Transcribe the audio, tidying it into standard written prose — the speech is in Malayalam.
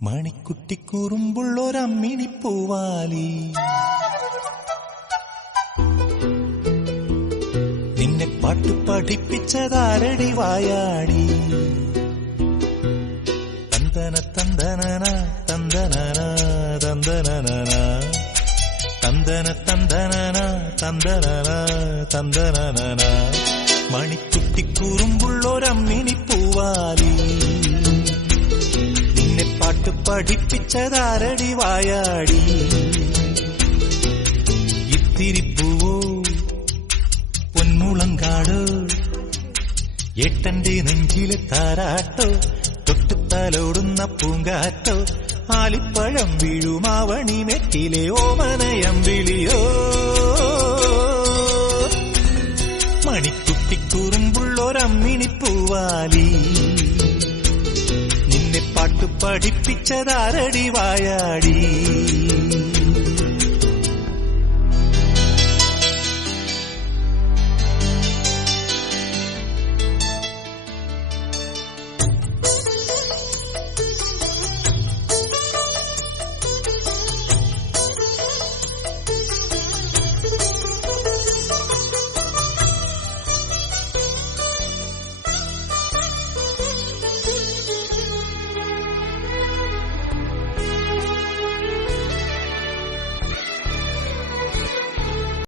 മണിക്കുട്ടി കുറുമ്പുള്ളൊരമ്മിണി പൂവാലി നിന്നെ പാട്ടു പഠിപ്പിച്ചതാരടി വായാടി തന്തന തന്തനന തന്തനന തന്തനന തന്തന തന്തനന തന്തനന തന്തനന മണിക്കുട്ടി കുറുമ്പുള്ളൊരമ്മിണി പൂവാലി പാട്ട് പഠിപ്പിച്ചതാരടി വായാടി ഇത്തിരിപ്പൂവോ പൊന്മുളങ്കാടോ ഏട്ടന്റെ നെഞ്ചിലെ താരാട്ടോ തൊട്ടുത്തലോടുന്ന പൂങ്കാറ്റോ ആലിപ്പഴം വീഴുമാവണി മെറ്റിലെ ഓമനയമ്പിളിയോ മണിക്കുട്ടിക്കുറുമ്പുള്ളൊരമ്മിണി പൂവാലി പാട്ടു പഠിപ്പിച്ചതാരടി വായാടി